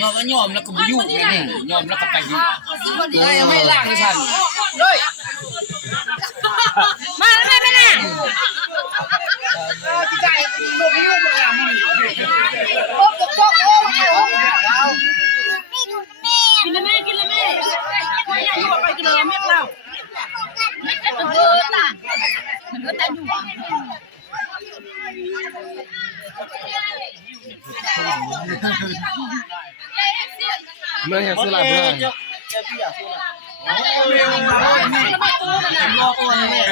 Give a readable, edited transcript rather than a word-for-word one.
ยอมแล้วก็บ่ยุ่งไงยอมแล้วก็ไปยุ่งเลยไม่ล่างให้ฉันเลยมาแล้วไม่ล่ะที่ใจลมยุ่งเลยอ่ะกินเลยแม่กินเลยแม่ไม่อยากอยู่ไปกินเลยแม่เรามันเกิดอ่ะมันก็แต่อยู่เมื่อเห็นสุราเมื่อรอตัวนี่